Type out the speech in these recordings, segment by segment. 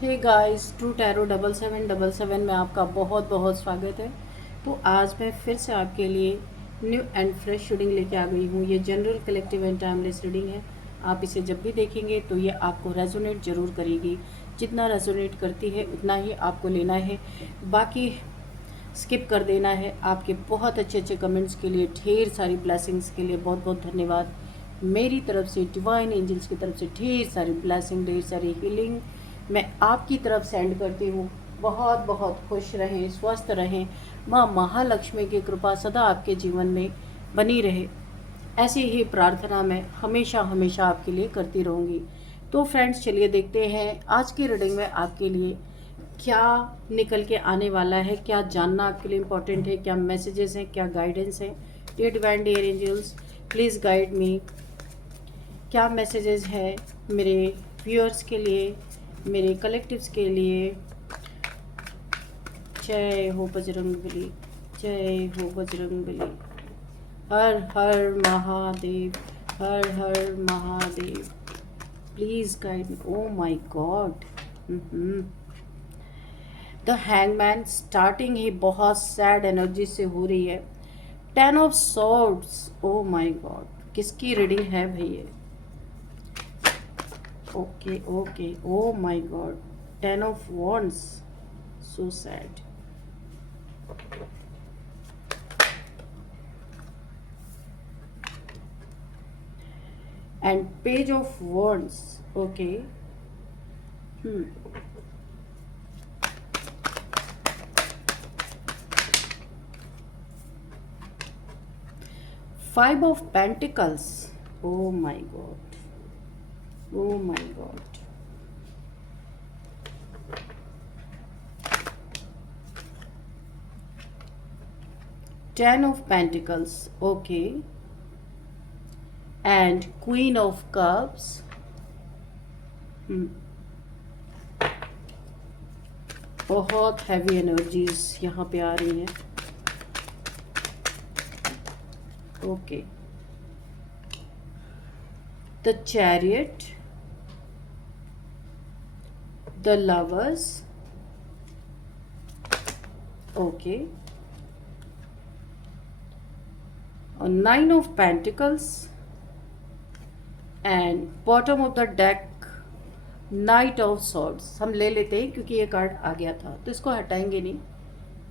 Hey guys, true tarot 7777 में आपका बहुत बहुत स्वागत है। तो आज मैं फिर से आपके लिए न्यू एंड फ्रेश रीडिंग लेके आ गई हूँ। ये general collective and timeless reading है। आप इसे जब भी देखेंगे तो ये आपको रेजोनेट ज़रूर करेगी। जितना रेजोनेट करती है उतना ही आपको लेना है, बाकी स्किप कर देना है। आपके बहुत अच्छे अच्छे कमेंट्स के लिए, ढेर सारी ब्लेसिंग्स के लिए बहुत बहुत धन्यवाद। मेरी तरफ से, डिवाइन एंजल्स की तरफ से ढेर सारी ब्लेसिंग, ढेर सारी हीलिंग मैं आपकी तरफ सेंड करती हूँ। बहुत बहुत खुश रहें, स्वस्थ रहें। माँ महालक्ष्मी की कृपा सदा आपके जीवन में बनी रहे, ऐसी ही प्रार्थना मैं हमेशा हमेशा आपके लिए करती रहूँगी। तो फ्रेंड्स, चलिए देखते हैं आज की रीडिंग में आपके लिए क्या निकल के आने वाला है, क्या जानना आपके लिए इम्पोर्टेंट है, क्या मैसेजेस हैं, क्या गाइडेंस है। Dear divine, dear angels, please guide me. क्या मैसेजेस है मेरे व्यूअर्स के लिए, मेरे कलेक्टिव्स के लिए। जय हो बजरंगबली, जय हो बजरंगबली। हर हर महादेव, हर हर Mahadev. Please guide me. Oh my god, the hangman starting ही बहुत सैड एनर्जी से हो रही है। 10 of swords, oh my god, किसकी रीडिंग है भैया? Okay okay, oh my god, 10 of wands, so sad. And page of wands, okay. 5 of Pentacles, oh my god, oh my god. 10 of Pentacles, okay. And Queen of Cups. बहुत heavy energies यहाँ पे आ रही हैं। Okay, the chariot, the lovers, okay, और 9 of Pentacles and bottom of the deck Knight of Swords। हम ले लेते हैं क्योंकि ये कार्ड आ गया था, तो इसको हटाएंगे नहीं,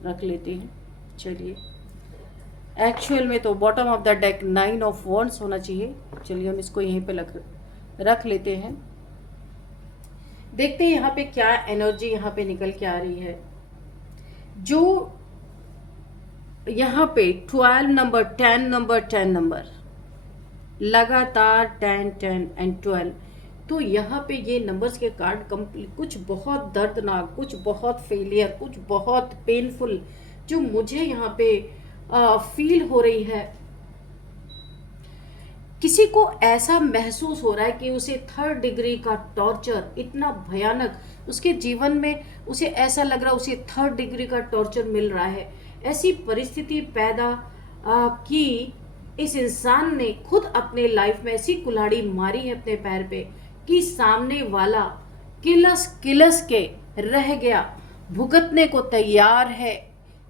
रख लेते हैं। चलिए, एक्चुअल में तो bottom of the deck 9 of Wands होना चाहिए। चलिए हम इसको यहीं पे रख लेते हैं। देखते हैं यहाँ पे क्या एनर्जी यहाँ पे निकल के आ रही है। जो यहाँ पे 12 नंबर, 10 नंबर, 10 नंबर, लगातार 10 10 एंड 12, तो यहाँ पे ये नंबर्स के कार्ड कंप्लीट, कुछ बहुत दर्दनाक, कुछ बहुत फेलियर, कुछ बहुत पेनफुल जो मुझे यहाँ पे फील हो रही है। किसी को ऐसा महसूस हो रहा है कि उसे 3rd डिग्री का टॉर्चर, इतना भयानक उसके जीवन में, उसे ऐसा लग रहा है उसे 3rd डिग्री का टॉर्चर मिल रहा है। ऐसी परिस्थिति पैदा की इस इंसान ने खुद अपने लाइफ में, ऐसी कुल्हाड़ी मारी है अपने पैर पे कि सामने वाला किलस किलस के रह गया, भुगतने को तैयार है।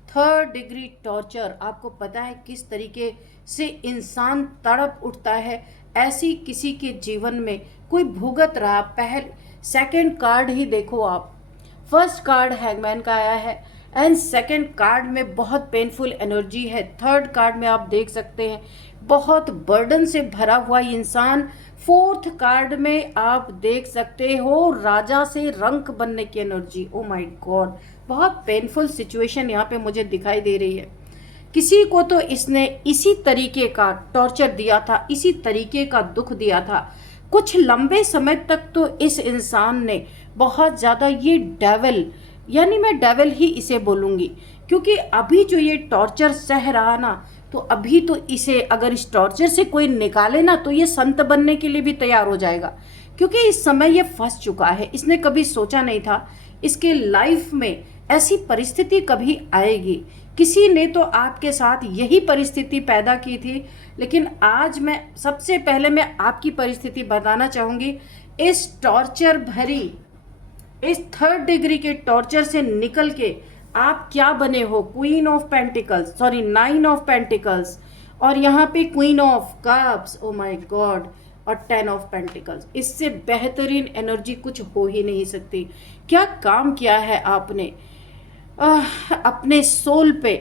3rd डिग्री टॉर्चर, आपको पता है किस तरीके से इंसान तड़प उठता है। ऐसी किसी के जीवन में कोई भुगत रहा। सेकंड कार्ड ही देखो आप, फर्स्ट कार्ड हैंगमैन का आया है एंड सेकंड कार्ड में बहुत पेनफुल एनर्जी है। थर्ड कार्ड में आप देख सकते हैं बहुत बर्डन से भरा हुआ इंसान। फोर्थ कार्ड में आप देख सकते हो राजा से रंक बनने की एनर्जी। ओ माय गॉड, बहुत पेनफुल सिचुएशन यहाँ पे मुझे दिखाई दे रही है। किसी को तो इसने इसी तरीके का टॉर्चर दिया था, इसी तरीके का दुख दिया था। कुछ लंबे समय तक तो इस इंसान ने बहुत ज़्यादा ये डेविल, यानी मैं डेविल ही इसे बोलूँगी, क्योंकि अभी जो ये टॉर्चर सह रहा ना, तो अभी तो इसे अगर इस टॉर्चर से कोई निकाले ना तो ये संत बनने के लिए भी तैयार हो जाएगा, क्योंकि इस समय ये फंस चुका है। इसने कभी सोचा नहीं था इसके लाइफ में ऐसी परिस्थिति कभी आएगी। किसी ने तो आपके साथ यही परिस्थिति पैदा की थी, लेकिन आज मैं सबसे पहले मैं आपकी परिस्थिति बताना चाहूँगी। इस टॉर्चर भरी इस थर्ड डिग्री के टॉर्चर से निकल के आप क्या बने हो, queen of pentacles, sorry 9 of pentacles, और यहाँ पे queen of cups, O my God, और 10 ऑफ पेंटिकल्स। इससे बेहतरीन एनर्जी कुछ हो ही नहीं सकती। क्या काम किया है आपने अपने सोल पे,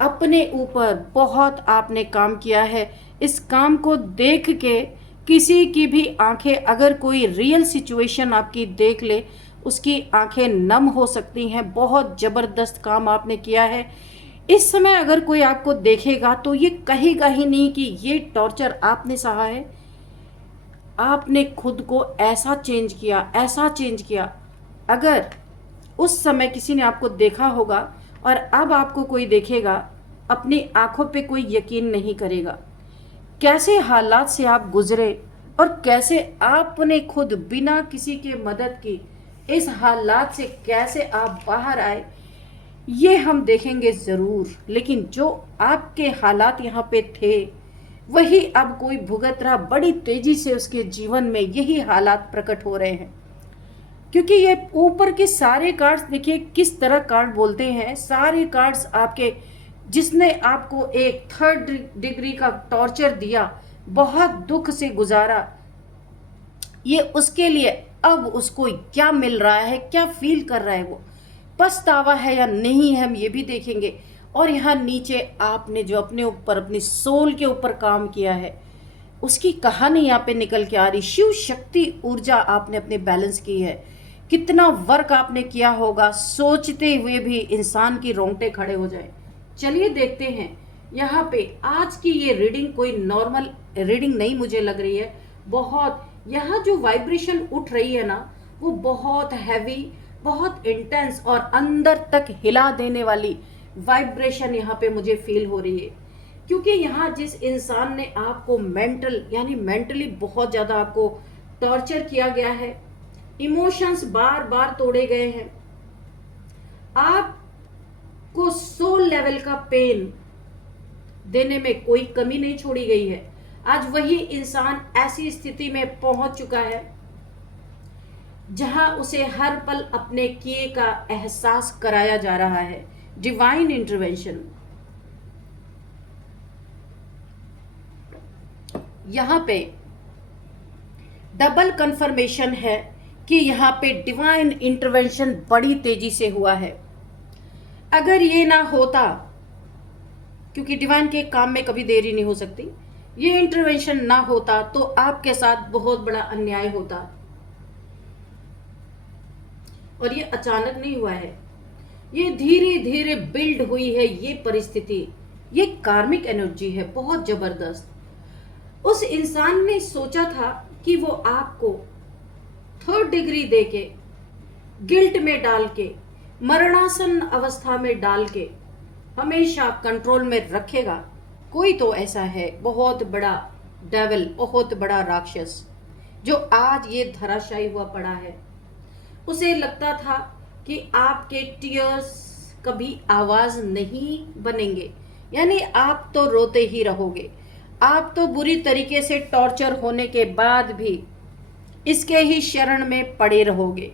अपने ऊपर बहुत आपने काम किया है। इस काम को देख के किसी की भी आंखें, अगर कोई रियल सिचुएशन आपकी देख ले, उसकी आंखें नम हो सकती हैं। बहुत ज़बरदस्त काम आपने किया है। इस समय अगर कोई आपको देखेगा तो ये कहेगा ही नहीं कि ये टॉर्चर आपने सहा है। आपने खुद को ऐसा चेंज किया, ऐसा चेंज किया। अगर उस समय किसी ने आपको देखा होगा और अब आपको कोई देखेगा, अपनी आंखों पे कोई यकीन नहीं करेगा। कैसे हालात से आप गुजरे और कैसे आपने खुद बिना किसी के मदद की इस हालात से कैसे आप बाहर आए, ये हम देखेंगे ज़रूर। लेकिन जो आपके हालात यहाँ पे थे वही अब कोई भुगत रहा। बड़ी तेजी से उसके जीवन में यही हालात प्रकट हो रहे हैं, क्योंकि ये ऊपर के सारे कार्ड्स देखिए किस तरह कार्ड बोलते हैं। सारे कार्ड्स आपके, जिसने आपको एक थर्ड डिग्री का टॉर्चर दिया, बहुत दुख से गुजारा, ये उसके लिए अब उसको क्या मिल रहा है, क्या फील कर रहा है, वो पछतावा है या नहीं है, हम ये भी देखेंगे। और यहाँ नीचे आपने जो अपने ऊपर, अपनी सोल के ऊपर काम किया है, उसकी कहानी यहाँ पे निकल के आ रही। शिव शक्ति ऊर्जा आपने अपने बैलेंस की है। कितना वर्क आपने किया होगा, सोचते हुए भी इंसान की रोंगटे खड़े हो जाए। चलिए देखते हैं यहाँ पे। आज की ये रीडिंग कोई नॉर्मल रीडिंग नहीं मुझे लग रही है। बहुत यहाँ जो वाइब्रेशन उठ रही है ना, वो बहुत हैवी, बहुत इंटेंस और अंदर तक हिला देने वाली वाइब्रेशन यहाँ पे मुझे फील हो रही है। क्योंकि यहाँ जिस इंसान ने आपको मेंटल यानी मेंटली बहुत ज़्यादा आपको टॉर्चर किया गया है, इमोशंस बार बार तोड़े गए हैं, आपको सोल लेवल का पेन देने में कोई कमी नहीं छोड़ी गई है। आज वही इंसान ऐसी स्थिति में पहुंच चुका है जहां उसे हर पल अपने किए का एहसास कराया जा रहा है। डिवाइन इंटरवेंशन यहाँ पे डबल कंफर्मेशन है कि यहाँ पे डिवाइन इंटरवेंशन बड़ी तेजी से हुआ है। अगर ये ना होता, क्योंकि डिवाइन के काम में कभी देरी नहीं हो सकती, ये इंटरवेंशन ना होता तो आपके साथ बहुत बड़ा अन्याय होता। और ये अचानक नहीं हुआ है, ये धीरे धीरे बिल्ड हुई है ये परिस्थिति। ये कार्मिक एनर्जी है बहुत जबरदस्त। उस इंसान ने सोचा था कि वो आपको थर्ड डिग्री देके, गिल्ट में डाल के, मरणासन अवस्था में डाल के हमेशा कंट्रोल में रखेगा। कोई तो ऐसा है बहुत बड़ा डेविल, बहुत बड़ा राक्षस, जो आज ये धराशायी हुआ पड़ा है। उसे लगता था कि आपके टीयर्स कभी आवाज नहीं बनेंगे, यानी आप तो रोते ही रहोगे, आप तो बुरी तरीके से टॉर्चर होने के बाद भी इसके ही शरण में पड़े रहोगे।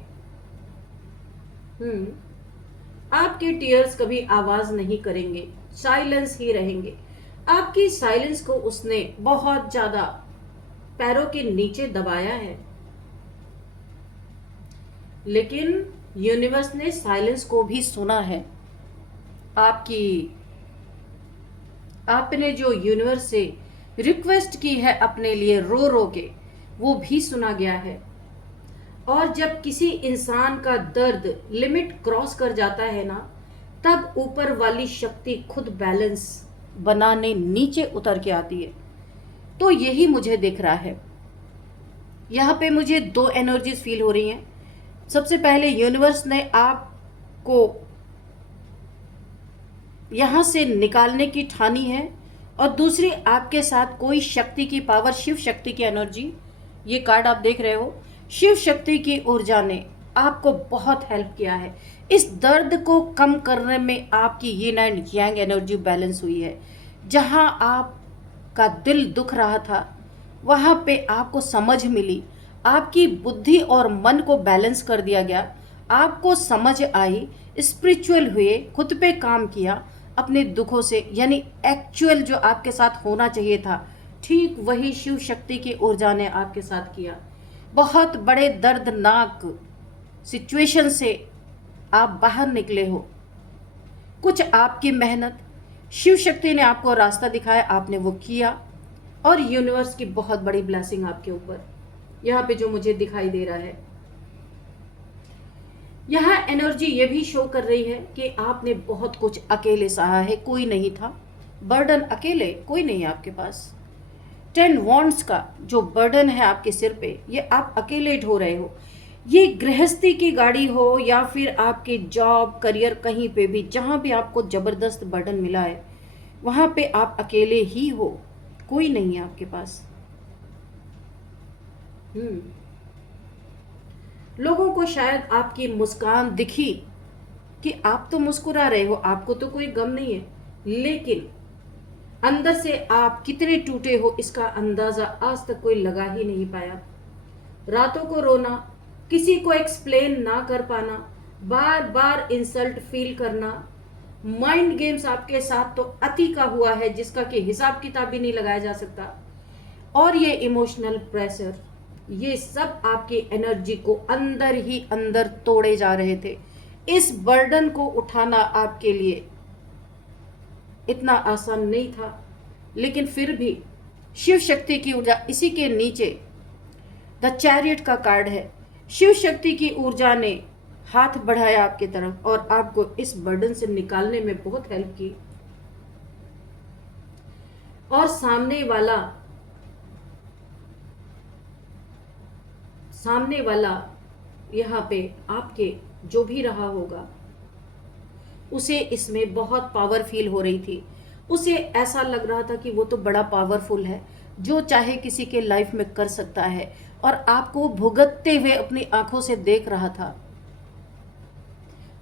आपके टीयर्स कभी आवाज नहीं करेंगे, साइलेंस ही रहेंगे। आपकी साइलेंस को उसने बहुत ज्यादा पैरों के नीचे दबाया है, लेकिन यूनिवर्स ने साइलेंस को भी सुना है। आपने जो यूनिवर्स से रिक्वेस्ट की है अपने लिए रो रो के, वो भी सुना गया है। और जब किसी इंसान का दर्द लिमिट क्रॉस कर जाता है ना, तब ऊपर वाली शक्ति खुद बैलेंस बनाने नीचे उतर के आती है। तो यही मुझे दिख रहा है। यहाँ पे मुझे दो एनर्जीज फील हो रही हैं। सबसे पहले यूनिवर्स ने आपको यहाँ से निकालने की ठानी है, और दूसरी आपके साथ कोई शक्ति की पावर, शिव शक्ति की एनर्जी, ये कार्ड आप देख रहे हो, शिव शक्ति की ऊर्जा ने आपको बहुत हेल्प किया है। इस दर्द को कम करने में आपकी yin and yang energy balance हुई है। जहाँ आपका दिल दुख रहा था, वहाँ पे आपको समझ मिली, आपकी बुद्धि और मन को बैलेंस कर दिया गया। आपको समझ आई, स्पिरिचुअल हुए, खुद पे काम किया, अपने दुखों से, यानी एक्चुअल जो आपके साथ होना चाहिए था, ठीक वही शिव शक्ति की ऊर्जा ने आपके साथ किया। बहुत बड़े दर्दनाक सिचुएशन से आप बाहर निकले हो। कुछ आपकी मेहनत, शिव शक्ति ने आपको रास्ता दिखाया, आपने वो किया, और यूनिवर्स की बहुत बड़ी ब्लेसिंग आपके ऊपर यहाँ पे जो मुझे दिखाई दे रहा है। यहाँ एनर्जी ये भी शो कर रही है कि आपने बहुत कुछ अकेले सहा है, कोई नहीं था। बर्डन अकेले कोई नहीं है आपके पास। 10 वॉन्ड्स का जो बर्डन है आपके सिर पे, ये आप अकेले ढो रहे हो। ये गृहस्थी की गाड़ी हो या फिर आपके जॉब करियर, कहीं पे भी जहाँ भी आपको ज़बरदस्त बर्डन मिला है, वहाँ पे आप अकेले ही हो, कोई नहीं है आपके पास। लोगों को शायद आपकी मुस्कान दिखी कि आप तो मुस्कुरा रहे हो, आपको तो कोई गम नहीं है, लेकिन अंदर से आप कितने टूटे हो इसका अंदाजा आज तक कोई लगा ही नहीं पाया। रातों को रोना, किसी को एक्सप्लेन ना कर पाना, बार बार इंसल्ट फील करना, माइंड गेम्स आपके साथ तो अति का हुआ है जिसका कि हिसाब किताब भी नहीं लगाया जा सकता। और ये इमोशनल प्रेशर, ये सब आपकी एनर्जी को अंदर ही अंदर तोड़े जा रहे थे। इस बर्डन को उठाना आपके लिए इतना आसान नहीं था, लेकिन फिर भी शिव शक्ति की ऊर्जा, इसी के नीचे द चैरियट का कार्ड है। शिव शक्ति की ऊर्जा ने हाथ बढ़ाया आपकी तरफ और आपको इस बर्डन से निकालने में बहुत हेल्प की। और सामने वाला यहाँ पे आपके जो भी रहा होगा, उसे इसमें बहुत पावर फील हो रही थी। उसे ऐसा लग रहा था कि वो तो बड़ा पावरफुल है, जो चाहे किसी के लाइफ में कर सकता है, और आपको भुगतते हुए अपनी आंखों से देख रहा था।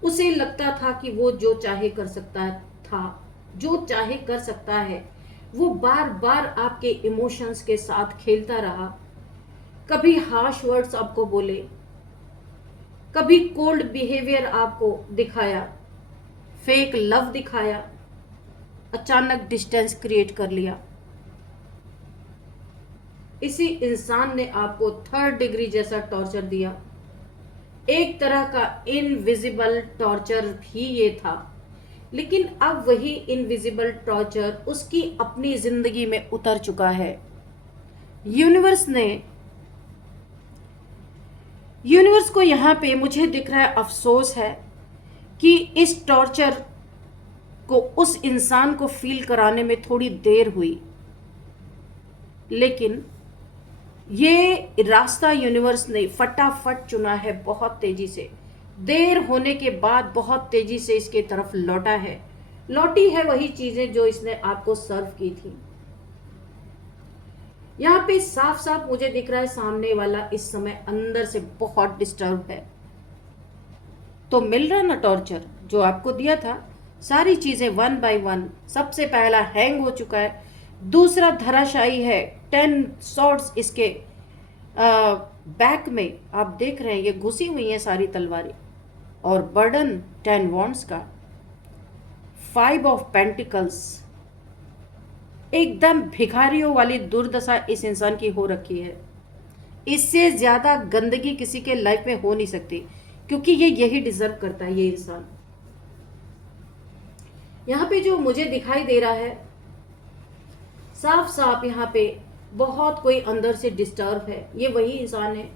उसे लगता था कि वो जो चाहे कर सकता था, जो चाहे कर सकता है। वो बार बार आपके इमोशंस के साथ खेलता रहा। कभी हार्श वर्ड्स आपको बोले, कभी कोल्ड बिहेवियर आपको दिखाया, फेक लव दिखाया, अचानक डिस्टेंस क्रिएट कर लिया। इसी इंसान ने आपको 3rd डिग्री जैसा टॉर्चर दिया। एक तरह का इनविजिबल टॉर्चर भी ये था, लेकिन अब वही इनविजिबल टॉर्चर उसकी अपनी जिंदगी में उतर चुका है। यूनिवर्स को यहाँ पे मुझे दिख रहा है, अफसोस है कि इस टॉर्चर को उस इंसान को फील कराने में थोड़ी देर हुई, लेकिन ये रास्ता यूनिवर्स ने फटाफट चुना है, बहुत तेजी से। देर होने के बाद बहुत तेजी से इसके तरफ लौटी है वही चीजें जो इसने आपको सर्व की थी। यहाँ पे साफ साफ मुझे दिख रहा है सामने वाला इस समय अंदर से बहुत डिस्टर्ब है। तो मिल रहा ना टॉर्चर जो आपको दिया था, सारी चीजें 1 बाय 1। सबसे पहला हैंग हो चुका है, दूसरा धराशायी है। 10 सॉर्ड्स इसके बैक में आप देख रहे हैं, ये घुसी हुई हैं सारी तलवारें। और बर्डन 10 वॉन्ड्स का, 5 ऑफ पेंटिकल्स। एकदम भिखारियों वाली दुर्दशा इस इंसान की हो रखी है। इससे ज्यादा गंदगी किसी के लाइफ में हो नहीं सकती, क्योंकि ये यही डिजर्व करता है ये इंसान। यहाँ पे जो मुझे दिखाई दे रहा है, साफ साफ यहाँ पे बहुत कोई अंदर से डिस्टर्ब है। ये वही इंसान है,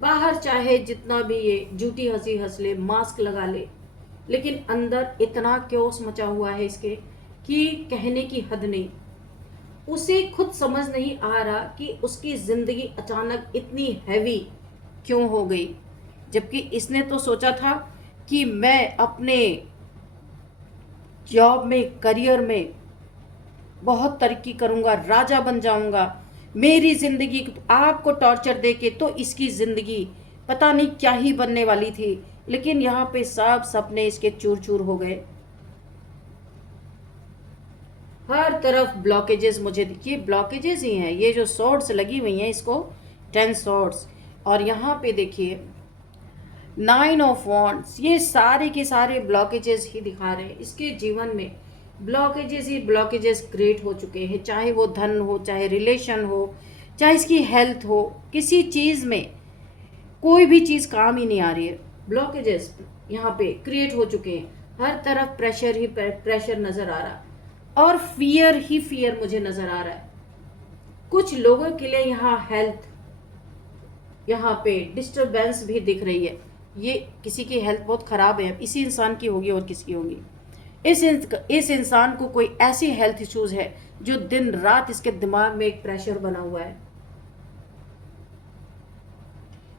बाहर चाहे जितना भी ये झूठी हंसी हंस ले, मास्क लगा ले, लेकिन अंदर इतना क्योस मचा हुआ है इसके कि कहने की हद नहीं। उसे खुद समझ नहीं आ रहा कि उसकी जिंदगी अचानक इतनी हैवी क्यों हो गई, जबकि इसने तो सोचा था कि मैं अपने जॉब में, करियर में बहुत तरक्की करूंगा, राजा बन जाऊंगा। मेरी जिंदगी आपको टॉर्चर देके तो इसकी जिंदगी पता नहीं क्या ही बनने वाली थी, लेकिन यहाँ पे सब सपने इसके चूर चूर हो गए। हर तरफ ब्लॉकेजेस मुझे दिखिए, ब्लॉकेजेस ही हैं। ये जो सॉर्ड्स लगी हुई हैं इसको 10 सॉर्ड्स, और यहाँ पे देखिए नाइन ऑफ वॉन्ड्स, ये सारे के सारे ब्लॉकेजेस ही दिखा रहे हैं। इसके जीवन में ब्लॉकेजेस ही ब्लॉकेजेस क्रिएट हो चुके हैं, चाहे वो धन हो, चाहे रिलेशन हो, चाहे इसकी हेल्थ हो, किसी चीज़ में कोई भी चीज़ काम ही नहीं आ रही है। ब्लॉकेजेस यहाँ पे क्रिएट हो चुके हैं, हर तरफ प्रेशर ही प्रेशर नज़र आ रहा, और फियर ही फियर मुझे नज़र आ रहा है। कुछ लोगों के लिए यहाँ हेल्थ, यहाँ पे डिस्टरबेंस भी दिख रही है। ये किसी की हेल्थ बहुत ख़राब है, इसी इंसान की होगी और किसकी होगी। इस इंसान को कोई ऐसी हेल्थ इश्यूज है जो दिन रात इसके दिमाग में एक प्रेशर बना हुआ है,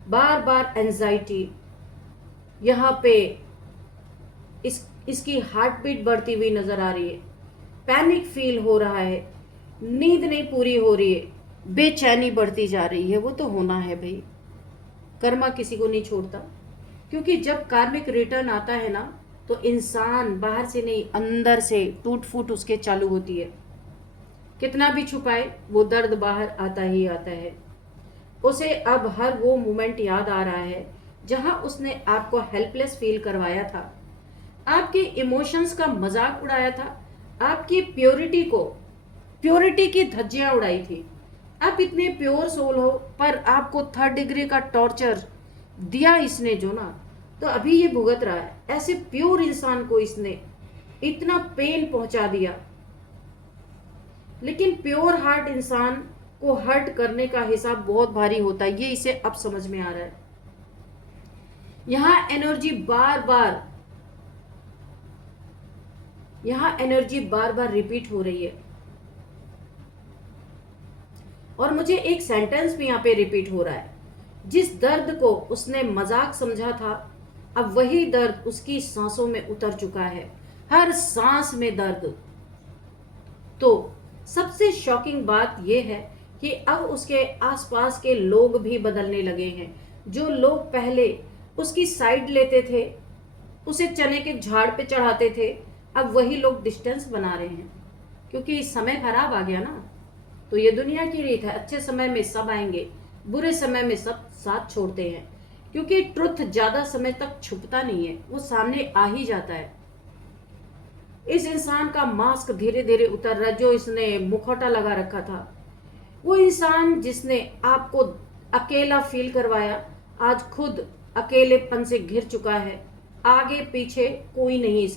बार बार एंजाइटी, यहाँ पे इसकी हार्ट बीट बढ़ती हुई नजर आ रही है, पैनिक फील हो रहा है, नींद नहीं पूरी हो रही है, बेचैनी बढ़ती जा रही है। वो तो होना है भाई, कर्मा किसी को नहीं छोड़ता। क्योंकि जब कार्मिक रिटर्न आता है ना, तो इंसान बाहर से नहीं अंदर से टूट फूट उसके चालू होती है। कितना भी छुपाए वो दर्द बाहर आता ही आता है। उसे अब हर वो मोमेंट याद आ रहा है जहां उसने आपको हेल्पलेस फील करवाया था, आपके इमोशंस का मजाक उड़ाया था, आपकी प्योरिटी की धज्जियां उड़ाई थी। आप इतने प्योर सोल हो, पर आपको थर्ड डिग्री का टॉर्चर दिया इसने जो ना, तो अभी ये भुगत रहा है। ऐसे प्योर इंसान को इसने इतना पेन पहुंचा दिया। लेकिन प्योर हार्ट इंसान को हर्ट करने का हिसाब बहुत भारी होता है, ये इसे अब समझ में आ रहा है। यहां एनर्जी बार बार रिपीट हो रही है, और मुझे एक सेंटेंस भी यहाँ पे रिपीट हो रहा है। जिस दर्द को उसने मजाक समझा था, अब वही दर्द उसकी सांसों में उतर चुका है, हर सांस में दर्द। तो सबसे शॉकिंग बात यह है कि अब उसके आसपास के लोग भी बदलने लगे हैं। जो लोग पहले उसकी साइड लेते थे, उसे चने के झाड़ पे चढ़ाते थे, अब वही लोग डिस्टेंस बना रहे हैं। क्योंकि समय खराब आ गया ना, तो ये दुनिया की रीत है, अच्छे समय में सब आएंगे, बुरे समय में सब साथ छोड़ते हैं। क्योंकि ट्रुथ ज्यादा समय तक छुपता नहीं है, वो सामने आ ही जाता है। इस इंसान का मास्क धीरे धीरे उतर रहा है, जो इसने मुखौटा लगा रखा था। वो इंसान जिसने आपको अकेला फील करवाया, आज खुद अकेलेपन से घिर चुका है। आगे पीछे कोई नहीं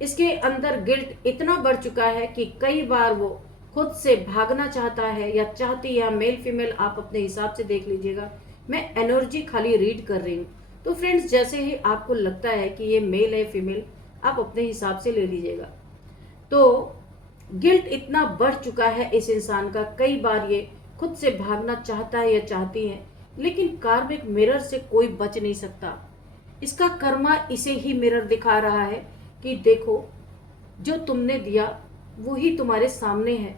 इसके अंदर गिल्ट इतना बढ़ चुका है कि कई बार वो खुद से भागना चाहता है या चाहती है। मेल फीमेल आप अपने हिसाब से देख लीजिएगा, मैं एनर्जी खाली रीड कर रही हूँ। तो फ्रेंड्स, जैसे ही आपको लगता है कि ये मेल है फीमेल, आप अपने हिसाब से ले लीजिएगा। तो गिल्ट इतना बढ़ चुका है इस इंसान का, कई बार ये खुद से भागना चाहता है या चाहती है, लेकिन कार्मिक मिरर से कोई बच नहीं सकता। इसका कर्मा इसे ही मिरर दिखा रहा है कि देखो, जो तुमने दिया वो ही तुम्हारे सामने है।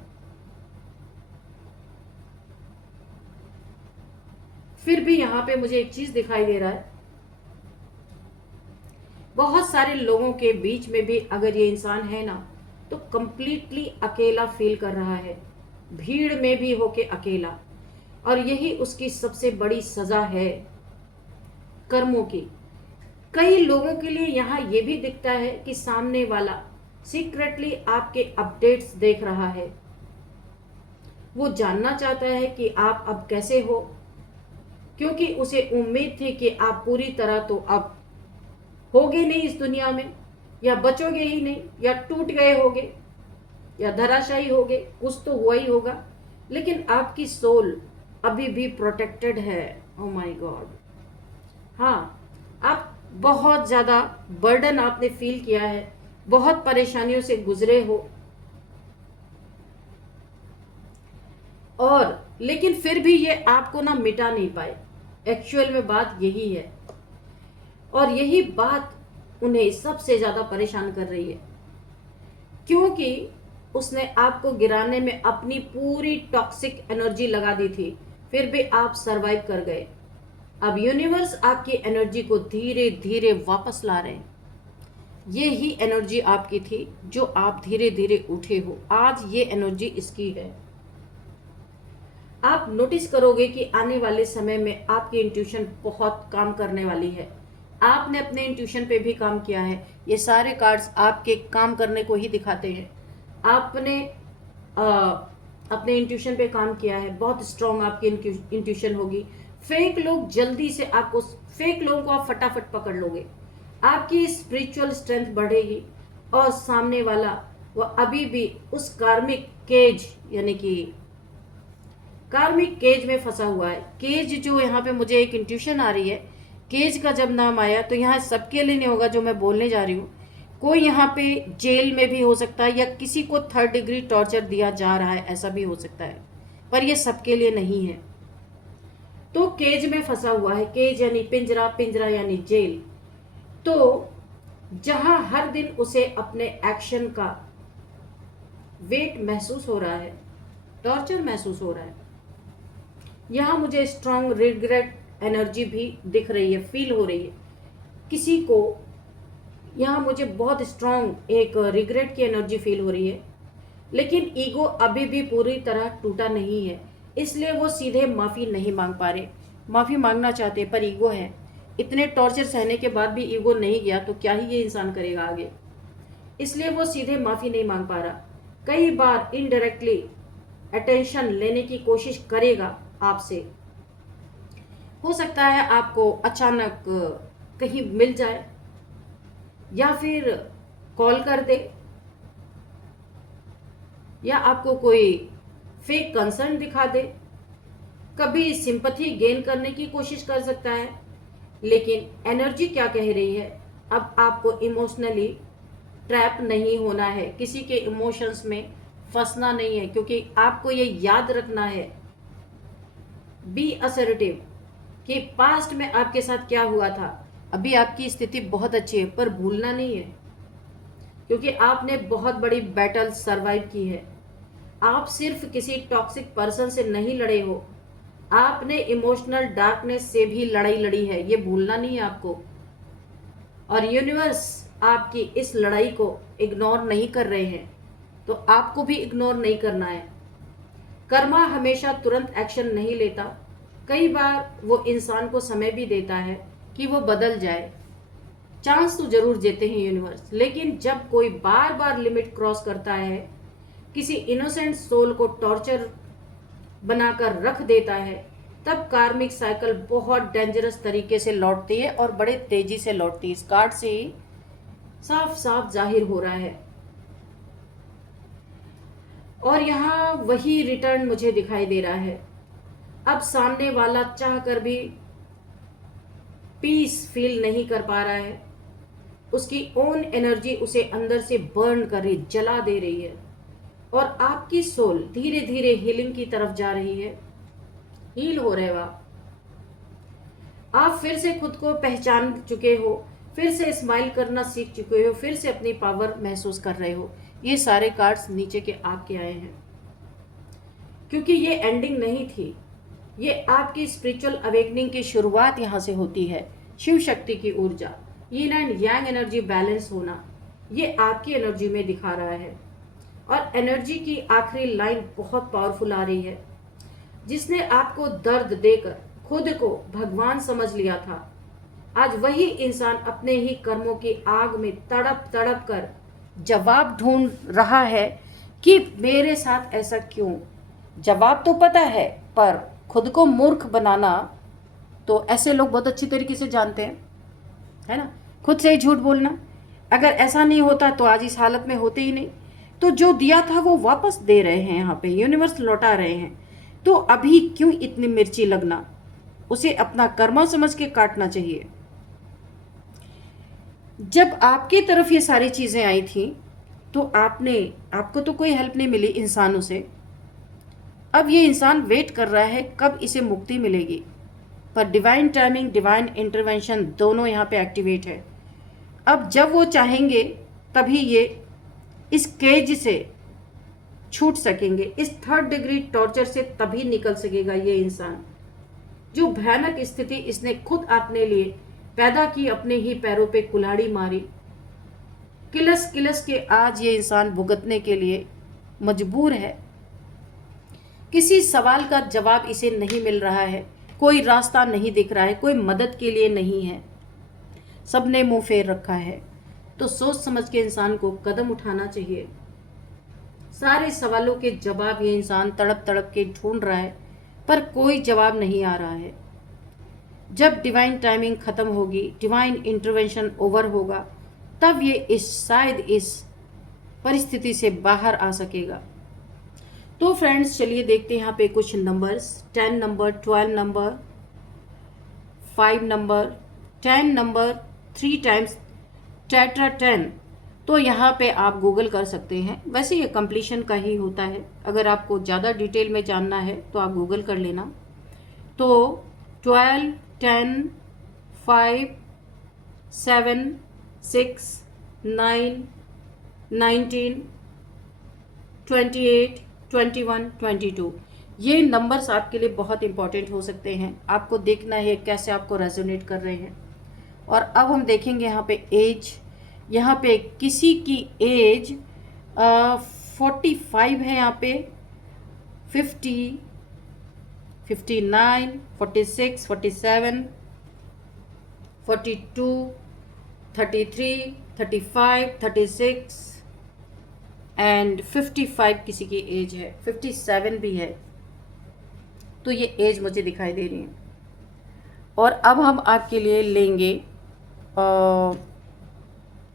फिर भी यहाँ पे मुझे एक चीज दिखाई दे रहा है, बहुत सारे लोगों के बीच में भी अगर ये इंसान है ना, तो कंप्लीटली अकेला फील कर रहा है, भीड़ में भी होके अकेला। और यही उसकी सबसे बड़ी सजा है कर्मों की। कई लोगों के लिए यहाँ ये भी दिखता है कि सामने वाला सीक्रेटली आपके अपडेट्स देख रहा है। वो जानना चाहता है कि आप अब कैसे हो, क्योंकि उसे उम्मीद थी कि आप पूरी तरह तो अब होगे नहीं इस दुनिया में, या बचोगे ही नहीं, या टूट गए होगे, या धराशायी होगे, कुछ तो हुआ ही होगा। लेकिन आपकी सोल अभी भी प्रोटेक्टेड है। ओ माय गॉड, हाँ, आप बहुत ज़्यादा बर्डन आपने फील किया है, बहुत परेशानियों से गुजरे हो, और लेकिन फिर भी ये आपको ना मिटा नहीं पाए। एक्चुअल में बात यही है, और यही बात उन्हें सबसे ज़्यादा परेशान कर रही है, क्योंकि उसने आपको गिराने में अपनी पूरी टॉक्सिक एनर्जी लगा दी थी, फिर भी आप सरवाइव कर गए। अब यूनिवर्स आपकी एनर्जी को धीरे धीरे वापस ला रहे हैं। ये ही एनर्जी आपकी थी जो आप धीरे धीरे उठे हो, आज ये एनर्जी इसकी है। आप नोटिस करोगे कि आने वाले समय में आपकी इंट्यूशन बहुत काम करने वाली है। आपने अपने इंट्यूशन पे भी काम किया है। ये सारे कार्ड्स आपके काम करने को ही दिखाते हैं। आपने अपने इंट्यूशन पे काम किया है, बहुत स्ट्रांग आपकी इंट्यूशन होगी। फेक लोग जल्दी से आपको, फेक लोगों को आप फटाफट पकड़ लोगे। आपकी स्पिरिचुअल स्ट्रेंथ बढ़ेगी और सामने वाला वह अभी भी उस कार्मिक केज, यानी कि कार्मिक केज में फंसा हुआ है। केज जो यहाँ पे मुझे एक इंट्यूशन आ रही है, केज का जब नाम आया तो यहाँ सबके लिए नहीं होगा जो मैं बोलने जा रही हूँ। कोई यहाँ पे जेल में भी हो सकता है या किसी को 3rd डिग्री टॉर्चर दिया जा रहा है, ऐसा भी हो सकता है, पर ये सबके लिए नहीं है। तो केज में फंसा हुआ है, केज यानी पिंजरा, पिंजरा यानी जेल। तो जहां हर दिन उसे अपने एक्शन का वेट महसूस हो रहा है, टॉर्चर महसूस हो रहा है, यहां मुझे स्ट्रांग रिग्रेट एनर्जी भी दिख रही है, फील हो रही है। किसी को यहाँ मुझे बहुत स्ट्रांग एक रिग्रेट की एनर्जी फील हो रही है, लेकिन ईगो अभी भी पूरी तरह टूटा नहीं है, इसलिए वो सीधे माफ़ी नहीं मांग पा रहे। माफ़ी मांगना चाहते पर ईगो है। इतने टॉर्चर सहने के बाद भी ईगो नहीं गया तो क्या ही ये इंसान करेगा आगे, इसलिए वो सीधे माफ़ी नहीं मांग पा रहा। कई बार इनडायरेक्टली अटेंशन लेने की कोशिश करेगा आपसे। हो सकता है आपको अचानक कहीं मिल जाए या फिर कॉल कर दे या आपको कोई फेक कंसर्न दिखा दे। कभी सिंपैथी गेन करने की कोशिश कर सकता है, लेकिन एनर्जी क्या कह रही है, अब आपको इमोशनली ट्रैप नहीं होना है, किसी के इमोशंस में फंसना नहीं है, क्योंकि आपको ये याद रखना है, बी असर्टिव, कि पास्ट में आपके साथ क्या हुआ था। अभी आपकी स्थिति बहुत अच्छी है पर भूलना नहीं है, क्योंकि आपने बहुत बड़ी बैटल सरवाइव की है। आप सिर्फ किसी टॉक्सिक पर्सन से नहीं लड़े हो, आपने इमोशनल डार्कनेस से भी लड़ाई लड़ी है, ये भूलना नहीं है आपको। और यूनिवर्स आपकी इस लड़ाई को इग्नोर नहीं कर रहे हैं, तो आपको भी इग्नोर नहीं करना है। कर्मा हमेशा तुरंत एक्शन नहीं लेता, कई बार वो इंसान को समय भी देता है कि वो बदल जाए। चांस तो जरूर देते हैं यूनिवर्स, लेकिन जब कोई बार बार लिमिट क्रॉस करता है, किसी इनोसेंट सोल को टॉर्चर बनाकर रख देता है, तब कार्मिक साइकिल बहुत डेंजरस तरीके से लौटती है और बड़े तेजी से लौटती है। इस कार्ड से ही साफ साफ जाहिर हो रहा है। और यहाँ वही रिटर्न मुझे दिखाई दे रहा है। अब सामने वाला चाह कर भी पीस फील नहीं कर पा रहा है, उसकी ओन एनर्जी उसे अंदर से बर्न कर रही, जला दे रही है, और आपकी सोल धीरे धीरे हीलिंग की तरफ जा रही है, हील हो रहे हो आप फिर से खुद को पहचान चुके हो, फिर से स्माइल करना सीख चुके हो, फिर से अपनी पावर महसूस कर रहे हो। ये सारे कार्ड्स नीचे के आपके आए हैं, क्योंकि ये एंडिंग नहीं थी, ये आपकी स्पिरिचुअल अवेकनिंग की शुरुआत यहाँ से होती है। शिव शक्ति की ऊर्जा, यीन एंड यांग एनर्जी बैलेंस होना, ये आपकी एनर्जी में दिखा रहा है। और एनर्जी की आखिरी लाइन बहुत पावरफुल आ रही है। जिसने आपको दर्द देकर खुद को भगवान समझ लिया था, आज वही इंसान अपने ही कर्मों की आग में तड़प तड़प कर जवाब ढूंढ रहा है कि मेरे साथ ऐसा क्यों। जवाब तो पता है, पर खुद को मूर्ख बनाना तो ऐसे लोग बहुत अच्छी तरीके से जानते हैं, है ना। खुद से ही झूठ बोलना, अगर ऐसा नहीं होता तो आज इस हालत में होते ही नहीं। तो जो दिया था वो वापस दे रहे हैं, यहाँ पे यूनिवर्स लौटा रहे हैं। तो अभी क्यों इतनी मिर्ची लगना, उसे अपना कर्मा समझ के काटना चाहिए। जब आपकी तरफ ये सारी चीज़ें आई थी तो आपको तो कोई हेल्प नहीं मिली इंसानों से। अब ये इंसान वेट कर रहा है कब इसे मुक्ति मिलेगी, पर डिवाइन टाइमिंग, डिवाइन इंटरवेंशन दोनों यहाँ पे एक्टिवेट है। अब जब वो चाहेंगे तभी ये इस केज से छूट सकेंगे, इस 3rd डिग्री टॉर्चर से तभी निकल सकेगा ये इंसान। जो भयानक स्थिति इसने खुद अपने लिए पैदा की, अपने ही पैरों पे कुल्हाड़ी मारी, किलस किलस के आज ये इंसान भुगतने के लिए मजबूर है। किसी सवाल का जवाब इसे नहीं मिल रहा है, कोई रास्ता नहीं दिख रहा है, कोई मदद के लिए नहीं है। सब ने मुंह फेर रखा है। तो सोच समझ के इंसान को कदम उठाना चाहिए। सारे सवालों के जवाब ये इंसान तड़प तड़प के ढूंढ रहा है, पर कोई जवाब नहीं आ रहा है। जब डिवाइन टाइमिंग खत्म होगी, डिवाइन इंटरवेंशन ओवर होगा, तब ये शायद इस परिस्थिति से बाहर आ सकेगा। तो फ्रेंड्स चलिए देखते हैं यहाँ पे कुछ numbers. 10 number, 12 number, 5 number, 10 number, 3 times tetra 10। तो यहाँ पे आप गूगल कर सकते हैं। वैसे ये कंप्लीशन का ही होता है, अगर आपको ज़्यादा डिटेल में जानना है तो आप गूगल कर लेना। तो 12, 10, 5, 7, 6, 9, 19, 28, 21, 22, ये नंबर्स आपके लिए बहुत इंपॉर्टेंट हो सकते हैं। आपको देखना है कैसे आपको रेजोनेट कर रहे हैं। और अब हम देखेंगे यहाँ पे एज। यहाँ पे किसी की एज 45 है, यहाँ पे 50, 59, 46, 47, 42, 33, 35, 36 एंड 55 किसी की एज है, 57 भी है। तो ये एज मुझे दिखाई दे रही है। और अब हम आपके लिए लेंगे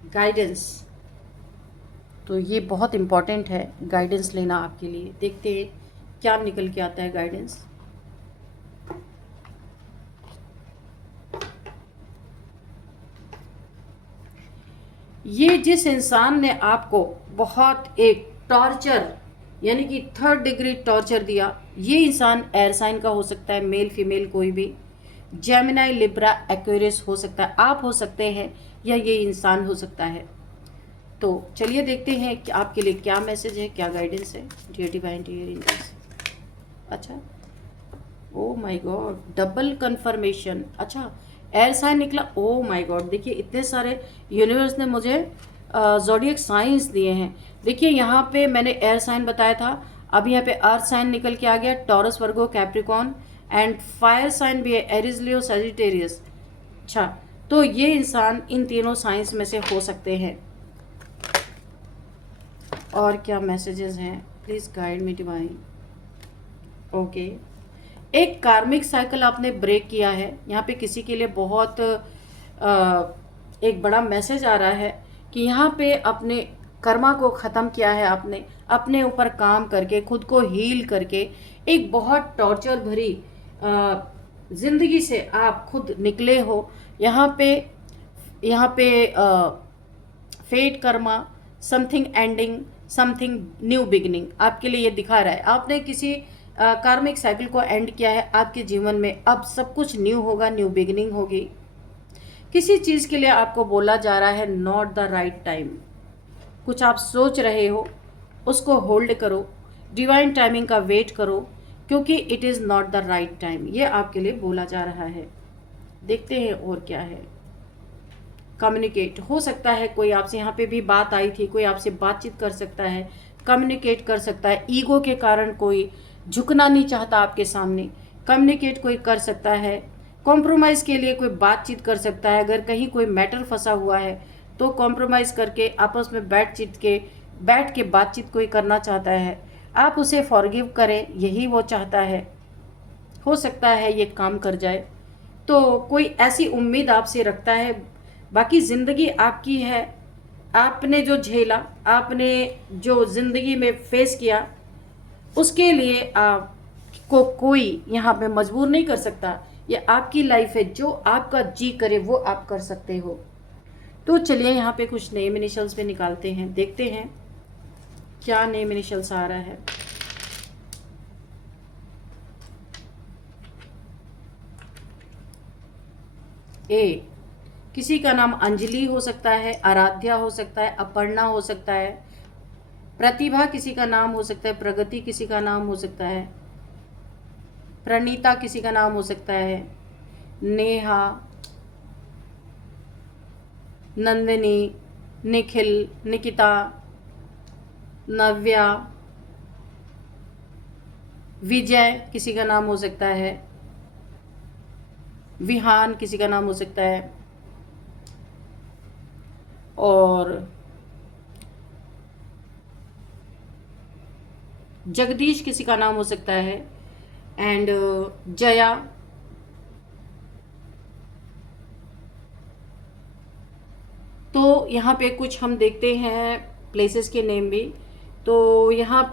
गाइडेंस। तो ये बहुत इम्पॉर्टेंट है गाइडेंस लेना आपके लिए। देखते हैं क्या निकल के आता है गाइडेंस। ये जिस इंसान ने आपको बहुत एक टॉर्चर यानी कि 3rd डिग्री टॉर्चर दिया, ये इंसान एयर साइन का हो सकता है, मेल फीमेल कोई भी, जेमिनाई, लिब्रा, एक्वेरियस हो सकता है, आप हो सकते हैं या ये इंसान हो सकता है। तो चलिए देखते हैं कि आपके लिए क्या मैसेज है, क्या गाइडेंस है। Dear divine, dear angels. अच्छा, oh my god, double confirmation. अच्छा, एयर साइन निकला। ओ माय गॉड, देखिए इतने सारे यूनिवर्स ने मुझे ज़ोडिएक साइंस दिए हैं। देखिए यहाँ पे मैंने एयर साइन बताया था, अब यहाँ पे अर्थ साइन निकल के आ गया, Taurus, Virgo, Capricorn, and fire sign भी है, एरिस, लियो, सजिटेरियस। अच्छा, तो ये इंसान इन तीनों साइंस में से हो सकते हैं। और क्या मैसेजेस हैं, please guide me divine. Okay, एक कार्मिक साइकिल आपने ब्रेक किया है। यहाँ पे किसी के लिए बहुत एक बड़ा मैसेज आ रहा है कि यहाँ पे अपने कर्मा को ख़त्म किया है आपने, अपने ऊपर काम करके, खुद को हील करके, एक बहुत टॉर्चर भरी ज़िंदगी से आप खुद निकले हो। यहाँ पे fate, karma, something ending, something new beginning आपके लिए ये दिखा रहा है। आपने किसी कार्मिक साइकिल को एंड किया है आपके जीवन में, अब सब कुछ न्यू होगा, न्यू बिगिनिंग होगी। किसी चीज़ के लिए आपको बोला जा रहा है नॉट द राइट टाइम। कुछ आप सोच रहे हो, उसको होल्ड करो, डिवाइन टाइमिंग का वेट करो, क्योंकि it is not the right time, ये आपके लिए बोला जा रहा है। देखते हैं और क्या है। कम्युनिकेट हो सकता है, कोई आपसे, यहाँ पे भी बात आई थी, कोई आपसे बातचीत कर सकता है, कम्युनिकेट कर सकता है। ईगो के कारण कोई झुकना नहीं चाहता आपके सामने, कम्युनिकेट कोई कर सकता है। कॉम्प्रोमाइज़ के लिए कोई बातचीत कर सकता है। अगर कहीं कोई मैटर फंसा हुआ है तो कॉम्प्रोमाइज़ करके आपस में बैठ के बातचीत कोई करना चाहता है, आप उसे फॉरगिव करें, यही वो चाहता है। हो सकता है ये काम कर जाए। तो कोई ऐसी उम्मीद आपसे रखता है। बाकी ज़िंदगी आपकी है, आपने जो झेला, आपने जो ज़िंदगी में फेस किया, उसके लिए आपको कोई यहाँ पे मजबूर नहीं कर सकता। ये आपकी लाइफ है, जो आपका जी करे वो आप कर सकते हो। तो चलिए यहाँ पे कुछ नेम इनिशियल्स पे निकालते हैं, देखते हैं क्या नेम इनिशियल्स आ रहा है। ए, किसी का नाम अंजलि हो सकता है, आराध्या हो सकता है, अपर्णा हो सकता है, प्रतिभा किसी का नाम हो सकता है, प्रगति किसी का नाम हो सकता है, प्रणीता किसी का नाम हो सकता है, नेहा, नंदिनी, निखिल, निकिता, नव्या, विजय किसी का नाम हो सकता है, विहान किसी का नाम हो सकता है, और जगदीश किसी का नाम हो सकता है, एंड जया। तो यहाँ पे कुछ हम देखते हैं प्लेसेस के नेम भी। तो यहाँ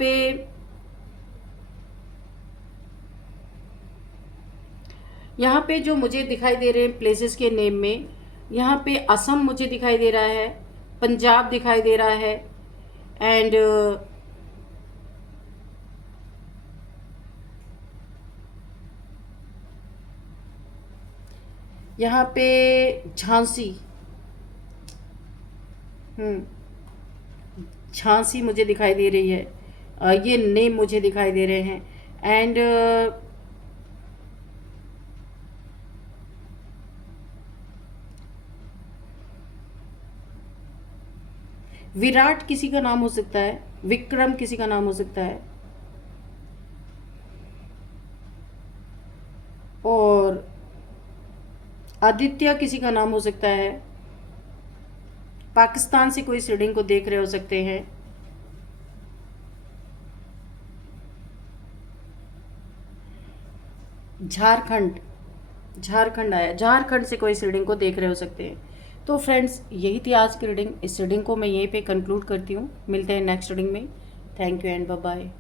पे जो मुझे दिखाई दे रहे हैं प्लेसेस के नेम में, यहाँ पे असम मुझे दिखाई दे रहा है, पंजाब दिखाई दे रहा है, एंड यहाँ पे झांसी, झांसी मुझे दिखाई दे रही है। ये नेम मुझे दिखाई दे रहे हैं, एंड विराट किसी का नाम हो सकता है, विक्रम किसी का नाम हो सकता है, और आदित्य किसी का नाम हो सकता है। पाकिस्तान से कोई इस रीडिंग को देख रहे हो सकते हैं। झारखंड, झारखंड आया, झारखंड से कोई इस रीडिंग को देख रहे हो सकते हैं। तो फ्रेंड्स, यही थी आज की रीडिंग। इस रीडिंग को मैं यहीं पे कंक्लूड करती हूँ। मिलते हैं नेक्स्ट रीडिंग में। Thank you and bye bye.